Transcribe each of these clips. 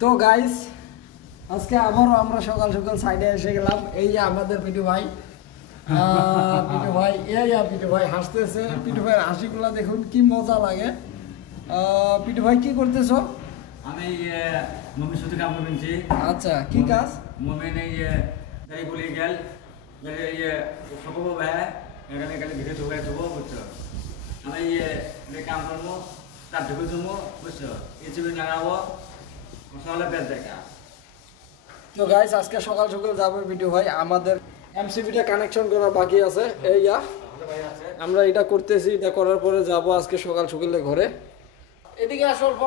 তো গাইস আজকে আবারও আমরা সকাল সকাল সাইডে এসে গেলাম। এই যে আমাদের পিটু ভাই পিটু ভাই হাসতেছে। পিটু ভাইয়ের হাসিগুলা দেখুন কি মজা লাগে। পিটু ভাই কি করতেছো? আমি মমি শুধু কাম করছি। আচ্ছা কি কাজ? মমি নেই তাই বলি গেল মেরে সকল ভাই এখানে এখানে ভিডিও ঢুকে দেবো বুঝছো। আমি কাম করবো তার ঢুকে দেবো বুঝছো। ইউটিউবে লাগাবো মশলা বেশ দেখা। তো গাইস আজকে সকাল সকাল যাবে পিটু ভাই। আমাদের এমসিবিটা কানেকশন করা বাকি আছে। এই আমরা এটা করতেছি, এটা করার পরে যাব আজকে সকাল সকালে ঘরে। এদিকে আসো অল্প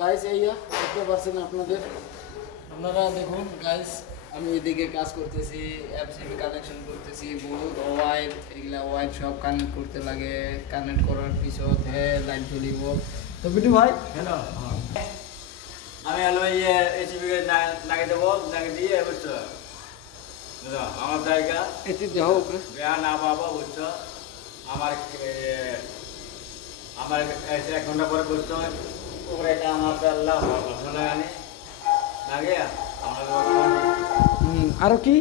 গাইস। এই দেখতে পাচ্ছেন আপনারা দেখুন গাইস, আমি এদিকে কাজ করতেছি, এমসিবি কানেকশন করতেছি, বহুত ওয়াইর এগুলা ওয়াইর সব কানেক্ট করতে লাগে। কানেক্ট করার পিছনে লাইট জ্বলিব। তো পিটু ভাই হ্যালো, আমি হলো এসিবি লাগিয়ে দেবো, লাগিয়ে দিয়ে বুঝছো আমার জায়গা এটি দেহ না পাবো বুঝছো। আমার 1 ঘন্টা পরে বুঝছো উপরে এটা আমার আল্লাহ লাগানি লাগে। আরো কি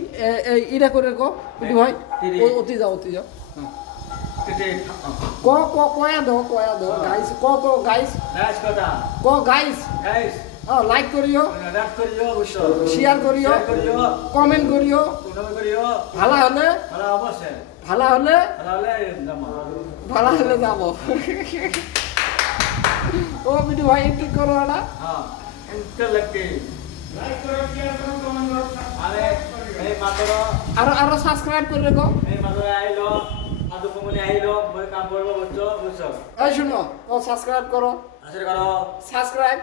এটা করে কো পিটু ভাই অতি যাও কয়া দো গাইস গাইস গাইস লাইক করিও, শেয়ার করিও, কমেন্ট করিও। ভালো হলে যাব। ও পিটু ভাই একটু করো এটা। আরো সাবস্ক্রাইব করে রেখো। এই শুনো, ও সাবস্ক্রাইব করো, সাবস্ক্রাইব।